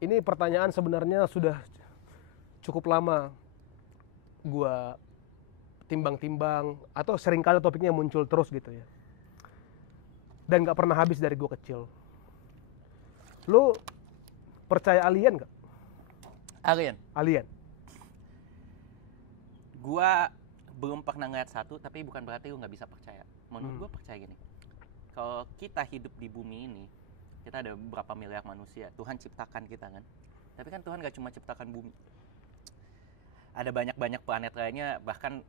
Ini pertanyaan sebenarnya sudah cukup lama gua timbang-timbang atau seringkali topiknya muncul terus gitu ya. Dan nggak pernah habis dari gua kecil. Lu percaya alien nggak? Alien. Alien. Gua belum pernah ngeliat satu, tapi bukan berarti lu nggak bisa percaya. Menurut gua percaya gini. Kalau kita hidup di bumi ini, kita ada berapa miliar manusia. Tuhan ciptakan kita kan. Tapi kan Tuhan nggak cuma ciptakan bumi. Ada banyak-banyak planet lainnya, bahkan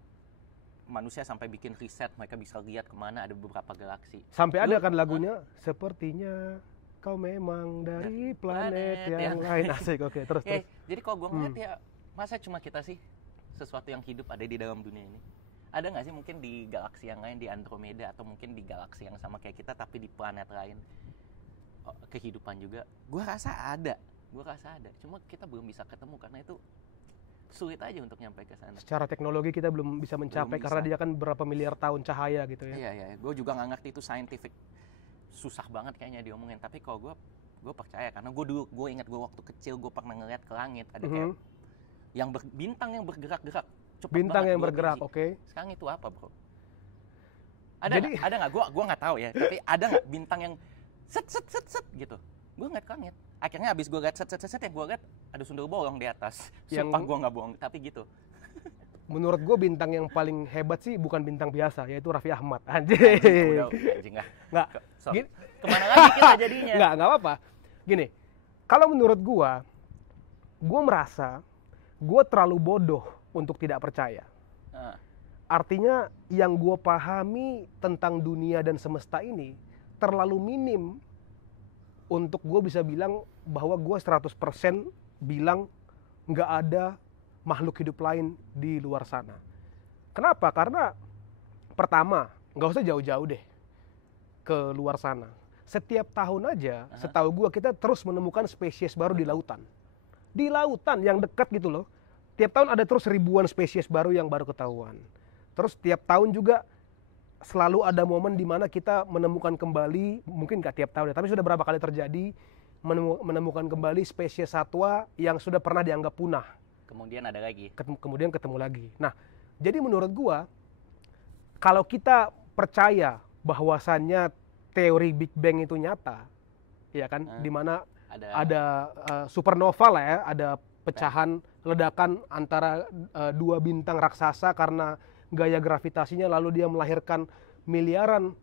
manusia sampai bikin riset, mereka bisa lihat kemana ada beberapa galaksi. Sampai ada kan lagunya, sepertinya kau memang dari planet yang lain. Asik, oke, terus. Jadi kalau gue ngeliat ya, masa cuma kita sih sesuatu yang hidup ada di dalam dunia ini? Ada nggak sih mungkin di galaksi yang lain, di Andromeda, atau mungkin di galaksi yang sama kayak kita tapi di planet lain kehidupan juga? Gue rasa ada. Cuma kita belum bisa ketemu karena itu sulit aja untuk nyampe ke sana. Secara teknologi kita belum bisa mencapai karena dia kan berapa miliar tahun cahaya gitu ya. Iya. Gue juga nggak ngerti itu scientific, susah banget kayaknya diomongin. Tapi kalau gue percaya karena gue ingat gue waktu kecil gue pernah ngeliat ke langit ada kayak yang bintang yang bergerak-gerak. Bintang yang bergerak, oke. Sekarang itu apa, bro? Ada nggak? Gue nggak tahu ya. Tapi ada nggak bintang yang set gitu? Gue ngeliat ke langit. Akhirnya abis gue liat set yang gue liat ada sundel bolong di atas. Sumpah gue nggak bohong, tapi gitu. Menurut gue bintang yang paling hebat sih bukan bintang biasa, yaitu Raffi Ahmad. Anjing nggak. Kemana lagi kita jadinya? Nggak apa-apa. Gini, kalau menurut gue merasa gue terlalu bodoh untuk tidak percaya. Artinya yang gue pahami tentang dunia dan semesta ini terlalu minim untuk gue bisa bilang bahwa gue 100% bilang nggak ada makhluk hidup lain di luar sana. Kenapa? Karena pertama, nggak usah jauh-jauh deh ke luar sana. Setiap tahun aja, setahu gue kita terus menemukan spesies baru di lautan. Di lautan yang dekat gitu loh. Tiap tahun ada terus ribuan spesies baru yang baru ketahuan. Terus tiap tahun juga selalu ada momen di mana kita menemukan kembali, mungkin nggak tiap tahun ya, tapi sudah berapa kali terjadi menemukan kembali spesies satwa yang sudah pernah dianggap punah. Kemudian ada lagi. Kemudian ketemu lagi. Nah, jadi menurut gua, kalau kita percaya bahwasannya teori Big Bang itu nyata, ya kan, di mana ada supernova lah ya, ada pecahan ledakan antara dua bintang raksasa karena gaya gravitasinya, lalu dia melahirkan miliaran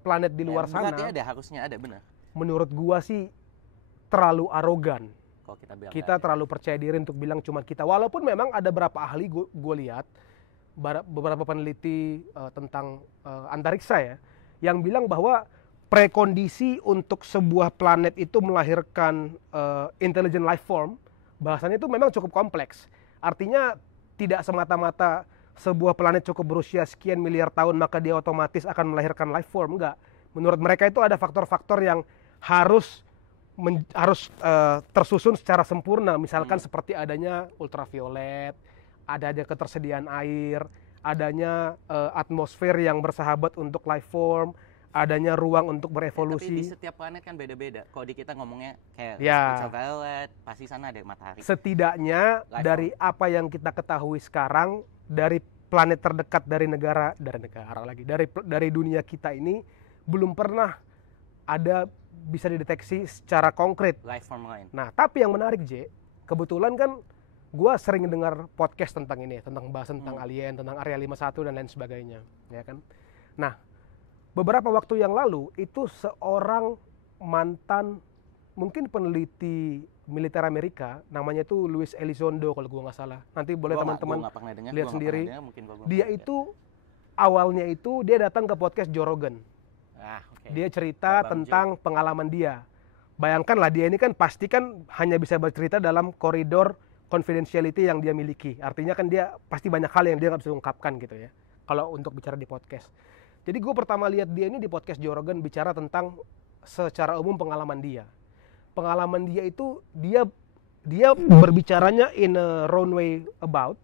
planet di luar sana. Berarti harusnya ada, benar. Menurut gua sih terlalu arogan. Kalau kita terlalu percaya diri untuk bilang cuma kita. Walaupun memang ada beberapa ahli, gue lihat beberapa peneliti tentang antariksa ya, yang bilang bahwa prekondisi untuk sebuah planet itu melahirkan intelligent life form, bahasanya itu memang cukup kompleks. Artinya tidak semata-mata sebuah planet cukup berusia sekian miliar tahun maka dia otomatis akan melahirkan life form. Enggak. Menurut mereka itu ada faktor-faktor yang harus tersusun secara sempurna. Misalkan seperti adanya ultraviolet, adanya ketersediaan air, adanya atmosfer yang bersahabat untuk life form, adanya ruang untuk berevolusi. Tapi di setiap planet kan beda-beda. Kalau di kita ngomongnya kayak ultraviolet, pasti sana ada matahari. Setidaknya dari apa yang kita ketahui sekarang, dari planet terdekat dari dunia kita ini, belum pernah ada bisa dideteksi secara konkret life form lain. Nah, tapi yang menarik, J, kebetulan kan gue sering dengar podcast tentang ini, tentang bahas tentang alien, tentang Area 51 dan lain sebagainya, ya kan. Nah, beberapa waktu yang lalu itu seorang mantan mungkin peneliti militer Amerika, namanya itu Luis Elizondo kalau gue nggak salah. Nanti boleh teman-teman lihat sendiri. Dia itu awalnya itu dia datang ke podcast Joe Rogan. Dia cerita tentang pengalaman dia. Bayangkanlah dia ini kan pasti kan hanya bisa bercerita dalam koridor confidentiality yang dia miliki. Artinya kan dia pasti banyak hal yang dia nggak bisa ungkapkan gitu ya, kalau untuk bicara di podcast. Jadi gue pertama lihat dia ini di podcast Joe Rogan bicara tentang secara umum pengalaman dia. Pengalaman dia itu dia berbicaranya in a runway about.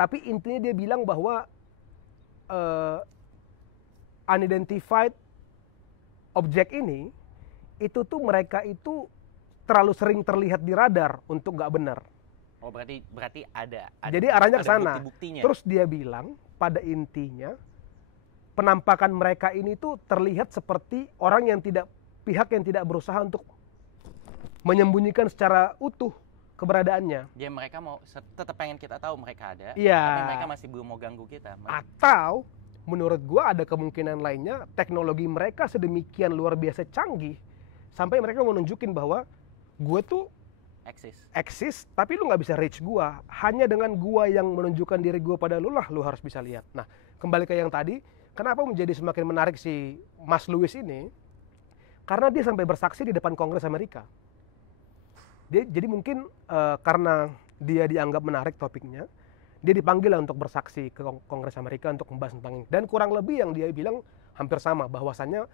Tapi intinya dia bilang bahwa unidentified object ini itu tuh mereka itu terlalu sering terlihat di radar untuk nggak benar. Oh, berarti ada Jadi arahnya ke ada sana. bukti-buktinya. Terus dia bilang pada intinya penampakan mereka ini tuh terlihat seperti orang yang pihak yang tidak berusaha untuk menyembunyikan secara utuh keberadaannya. Dia mereka mau tetap pengen kita tahu mereka ada, Iya. tapi mereka masih belum mau ganggu kita. Atau menurut gua ada kemungkinan lainnya teknologi mereka sedemikian luar biasa canggih sampai mereka mau nunjukin bahwa gue tuh eksis tapi lu nggak bisa reach gua. Hanya dengan gua yang menunjukkan diri gua pada lu lah lu harus bisa lihat. Nah, kembali ke yang tadi, kenapa menjadi semakin menarik si Mas Lewis ini? Karena dia sampai bersaksi di depan Kongres Amerika. Jadi mungkin karena dia dianggap menarik topiknya, dia dipanggil lah untuk bersaksi ke Kongres Amerika untuk membahas tentang ini. Dan kurang lebih yang dia bilang hampir sama, bahwasannya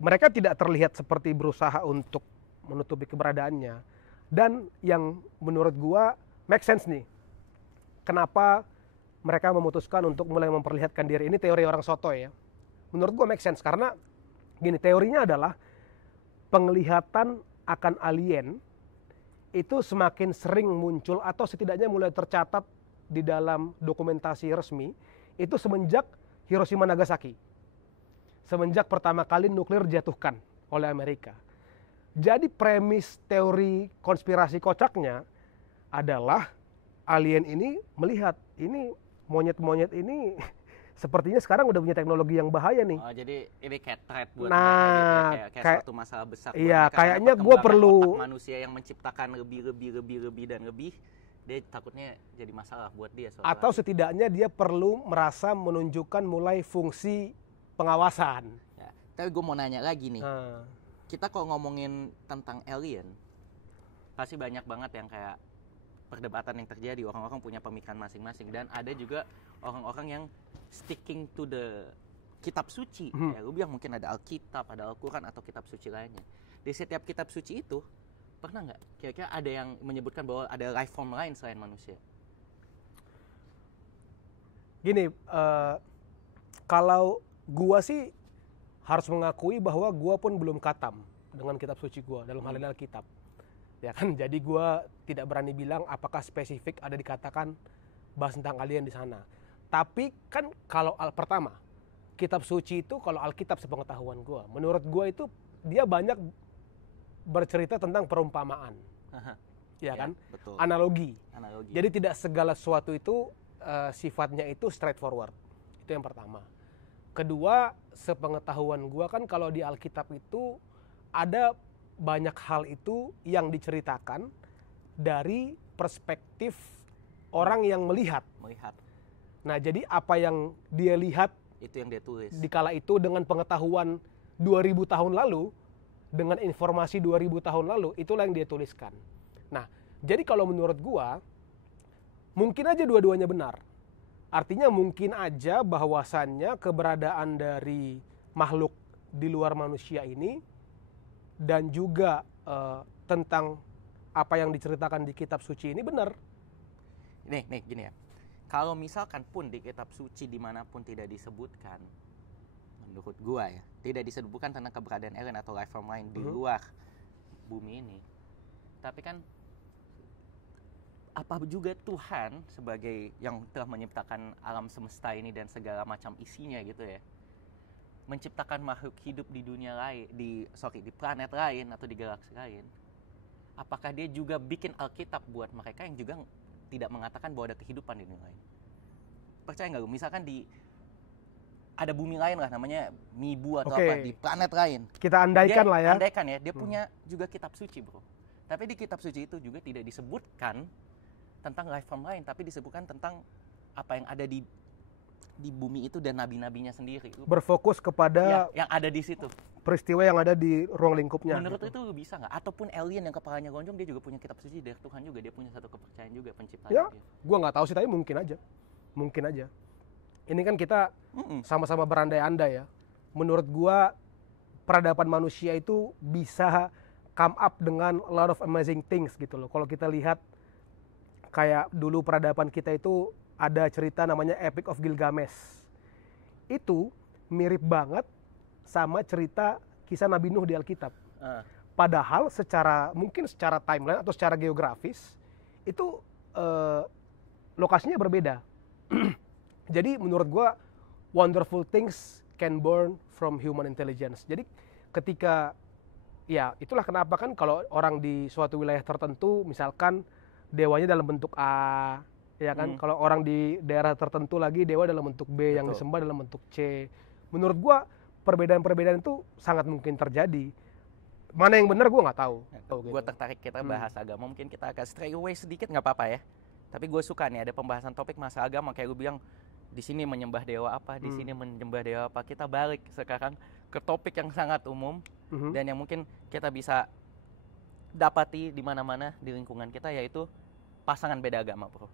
mereka tidak terlihat seperti berusaha untuk menutupi keberadaannya. Dan yang menurut gua make sense nih, kenapa mereka memutuskan untuk mulai memperlihatkan diri. Ini teori orang sotoy ya. Menurut gua make sense, karena gini, teorinya adalah penglihatan akan alien itu semakin sering muncul atau setidaknya mulai tercatat di dalam dokumentasi resmi itu semenjak Hiroshima Nagasaki. Semenjak pertama kali nuklir dijatuhkan oleh Amerika. Jadi premis teori konspirasi kocaknya adalah alien ini melihat ini monyet-monyet ini sepertinya sekarang udah punya teknologi yang bahaya nih. Oh, jadi ini kayak threat buat nah, mereka gitu, kayak suatu masalah besar buat iya, mereka. kayaknya gue perlu otak manusia yang menciptakan lebih dan lebih, dia takutnya jadi masalah buat dia. Atau setidaknya dia perlu merasa menunjukkan mulai fungsi pengawasan. Ya, tapi gue mau nanya lagi nih. Kita kalau ngomongin tentang alien, pasti banyak banget yang kayak perdebatan yang terjadi, orang-orang punya pemikiran masing-masing, dan ada juga orang-orang yang sticking to the kitab suci. Ya, lu bilang mungkin ada Alkitab, ada Al-Quran atau kitab suci lainnya. Di setiap kitab suci itu pernah nggak kira-kira ada yang menyebutkan bahwa ada life form lain selain manusia? Gini, kalau gua sih harus mengakui bahwa gua pun belum katam dengan kitab suci gua dalam hal ini Alkitab. Ya kan, jadi gua tidak berani bilang apakah spesifik ada dikatakan bahas tentang alien di sana. Tapi kan kalau pertama, kitab suci itu kalau Alkitab sepengetahuan gua, menurut gua itu dia banyak bercerita tentang perumpamaan. Ya kan? Betul. Analogi. Jadi tidak segala sesuatu itu sifatnya itu straightforward. Itu yang pertama. Kedua, sepengetahuan gua kan kalau di Alkitab itu ada banyak hal itu yang diceritakan dari perspektif orang yang melihat. Nah, jadi apa yang dia lihat itu yang dia tulis. Dikala itu dengan pengetahuan 2000 tahun lalu, dengan informasi 2000 tahun lalu, itulah yang dia tuliskan. Nah, jadi kalau menurut gua mungkin aja dua-duanya benar. Artinya mungkin aja bahwasannya keberadaan dari makhluk di luar manusia ini dan juga tentang apa yang diceritakan di kitab suci ini benar. Nih gini ya. Kalau misalkan pun di kitab suci dimanapun tidak disebutkan, menurut gua ya, tidak disebutkan tentang keberadaan alien atau life form lain di luar bumi ini. Tapi kan apa juga Tuhan sebagai yang telah menciptakan alam semesta ini dan segala macam isinya gitu ya, menciptakan makhluk hidup di dunia lain, di planet lain atau di galaksi lain. Apakah dia juga bikin Alkitab buat mereka yang juga tidak mengatakan bahwa ada kehidupan di dunia lain? Percaya nggak lu? Misalkan ada bumi lain lah, namanya Mibu atau apa, di planet lain. Kita andaikan lah ya. Andaikan ya, dia punya juga kitab suci, bro. Tapi di kitab suci itu juga tidak disebutkan tentang life form lain, tapi disebutkan tentang apa yang ada di bumi itu dan nabi-nabinya sendiri. Berfokus kepada yang ada di situ. Peristiwa yang ada di ruang lingkupnya. Menurut itu bisa nggak? Ataupun alien yang kepalanya gonjong, dia juga punya kitab suci dari Tuhan juga, dia punya satu kepercayaan juga penciptaan. Ya, gue nggak tahu sih, tapi mungkin aja. Ini kan kita sama-sama berandai-andai ya. Menurut gue peradaban manusia itu bisa come up dengan a lot of amazing things gitu loh. Kalau kita lihat kayak dulu peradaban kita itu ada cerita namanya Epic of Gilgamesh. Itu mirip banget sama cerita kisah Nabi Nuh di Alkitab. Padahal mungkin secara timeline atau secara geografis itu lokasinya berbeda. Jadi menurut gue wonderful things can born from human intelligence. Jadi ketika ya itulah kenapa kan kalau orang di suatu wilayah tertentu misalkan dewanya dalam bentuk A, ya kan? Kalau orang di daerah tertentu lagi dewa dalam bentuk B, yang disembah dalam bentuk C. Menurut gue perbedaan-perbedaan itu sangat mungkin terjadi. Mana yang benar gue nggak tahu. Gue tertarik kita bahas agama, mungkin kita agak stray away sedikit nggak apa-apa ya. Tapi gue suka nih ada pembahasan topik masalah agama, kayak gue bilang di sini menyembah dewa apa, di sini menyembah dewa apa. Kita balik sekarang ke topik yang sangat umum dan yang mungkin kita bisa dapati di mana-mana di lingkungan kita, yaitu pasangan beda agama, bro.